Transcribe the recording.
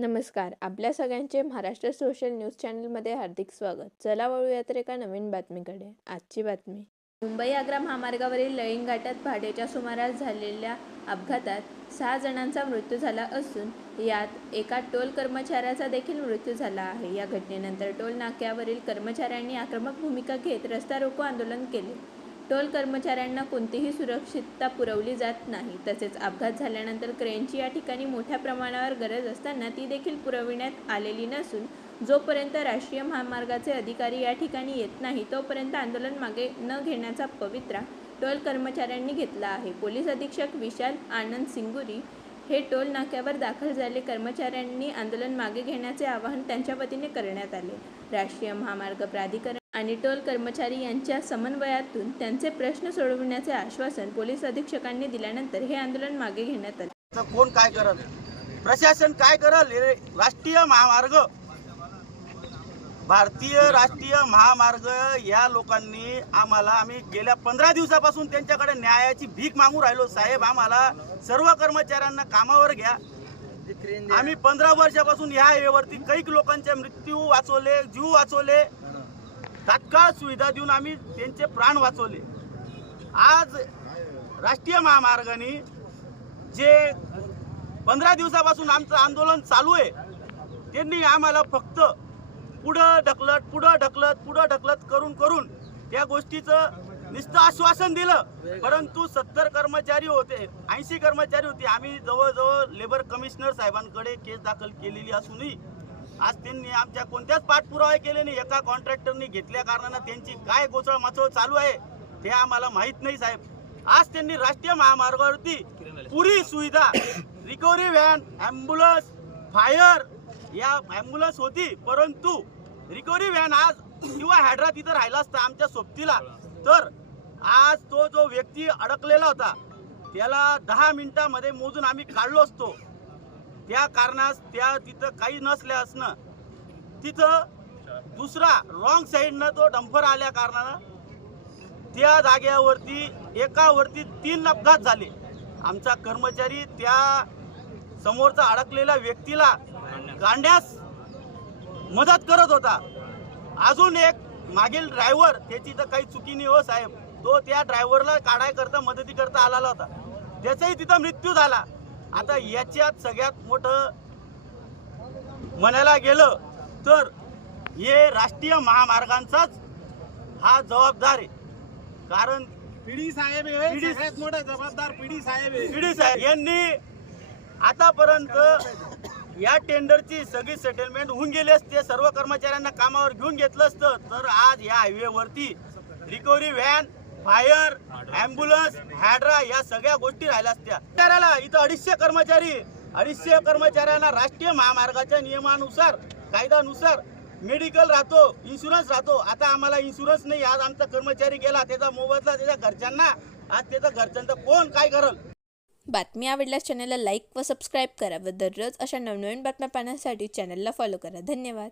नमस्कार. आपल्या सगळ्यांचे महाराष्ट्र सोशल न्यूज चॅनलमध्ये हार्दिक स्वागत. चला वळूया तर एका नवीन बातमीकडे. आजची बातमी. मुंबई-आग्रा महामार्गावरील लळिंग घाटात पहाटेच्या सुमारास झालेल्या अपघातात 6 जणांचा मृत्यू झाला असून यात एका टोल कर्मचाऱ्याचा देखील मृत्यू झाला आहे. या घटनेनंतर टोल नाक्यावरील कर्मचाऱ्यांनी आक्रमक भूमिका घेत रस्ता रोको आंदोलन केले. टोल कर्मचाऱ्यांना कोणतीही सुरक्षितता पुरवली जात नाही. तसेच अपघात झाल्यानंतर क्रेनची या ठिकाणी मोठ्या प्रमाणावर गरज असताना ती देखील पुरविण्यात आलेली नसून जोपर्यंत राष्ट्रीय महामार्गाचे अधिकारी या ठिकाणी येत नाही तोपर्यंत आंदोलन मागे न घेण्याचा पवित्रा टोल कर्मचाऱ्यांनी घेतला आहे. पोलीस अधीक्षक विशाल आनंद सिंगुरी हे टोल नाक्यावर दाखल झाले. कर्मचाऱ्यांनी आंदोलन मागे घेण्याचे आवाहन त्यांच्या वतीने करण्यात आले. राष्ट्रीय महामार्ग प्राधिकरण आणि टोल कर्मचारी यांच्या समन्वयातून त्यांचे प्रश्न सोडविण्याचे आश्वासन पोलीस अधीक्षकांनी दिल्यानंतर हे आंदोलन मागे घेण्यात आले. कोण काय करल, प्रशासन काय करल, राष्ट्रीय महामार्ग, भारतीय राष्ट्रीय महामार्ग या लोकांनी आम्ही गेल्या 15 दिवसापासून त्यांच्याकडे न्यायाची भीक मागू राहिलो. साहेब, आम्हाला सर्व कर्मचाऱ्यांना कामावर घ्या. आम्ही 15 वर्षापासून ह्या वेळेवरती काही लोकांचे मृत्यू वाचवले, जीव वाचवले, तात्काळ सुविधा देऊन आम्ही त्यांचे प्राण वाचवले. आज राष्ट्रीय महामार्गाने जे 15 दिवसापासून आमचं आंदोलन चालू आहे त्यांनी आम्हाला फक्त पुढं ढकलत करून त्या गोष्टीचं नुसतं आश्वासन दिलं. परंतु 70 कर्मचारी होते, 80 कर्मचारी होते. आम्ही जवळजवळ लेबर कमिशनर साहेबांकडे केस दाखल केलेली असूनही आज त्यांनी आमच्या कोणत्याच पाठपुरावे केले नाही. एका कॉन्ट्रॅक्टरनी घेतल्या कारणानं त्यांची काय गोचळ मचळ चालू आहे ते आम्हाला माहीत नाही. साहेब, आज त्यांनी राष्ट्रीय महामार्गावरती पुरी सुविधा, रिकव्हरी व्हॅन, ॲम्ब्युलन्स, फायर या ॲम्ब्युलन्स होती, परंतु रिकव्हरी व्हॅन आज किंवा हॅड्रा तिथं राहिला असता आमच्या सोबतीला, तर आज तो जो व्यक्ती अडकलेला होता त्याला 10 मिनिटांमध्ये मोजून आम्ही काढलो असतो. त्या कारणास तिथं काही नसल्या असणं, तिथं दुसरा रॉंग साईडनं तो डंपर आल्या कारणानं त्या जागेवरती एकावरती 3 अपघात झाले. आमचा कर्मचारी त्या समोरचा अडकलेल्या व्यक्तीला काढण्यास मदत करत होता. अजून एक मागील ड्रायव्हर, त्याची तर काही चुकी नाही हो साहेब, तो त्या ड्रायव्हरला काढायकरता मदती करता आलेला होता, त्याचाही तिथं मृत्यू झाला. आता याच्यात सगळ्यात मोठं म्हणायला गेलं तर हे राष्ट्रीय महामार्गांचाच हा जबाबदार आहे. कारण पीडी साहेब सगळ्यात मोठा जबाबदार पीडी साहेब यांनी आतापर्यंत या टेंडरची सगळी सेटलमेंट होऊन गेली असते, सर्व कर्मचाऱ्यांना कामावर घेऊन घेतलं असतं, तर आज या हायवेवरती रिकव्हरी व्हॅन, फायर, ॲम्ब्युलन्स, हॅड्रा या सगळ्या गोष्टी राहिल्या असत्या. इथं 250 कर्मचाऱ्यांना राष्ट्रीय महामार्गाच्या नियमानुसार, कायद्यानुसार मेडिकल राहतो, इन्शुरन्स राहतो. आता आम्हाला इन्शुरन्स नाही. आज आमचा कर्मचारी गेला, त्याचा मोबदला त्याच्या घरच्यांना, आज त्याच्या घरच्यांचं कोण काय करल. बातमी आवडल्यास चॅनलला लाईक व सबस्क्राईब करा व दररोज अशा नवनवीन बातम्या पाहण्यासाठी चॅनलला फॉलो करा. धन्यवाद.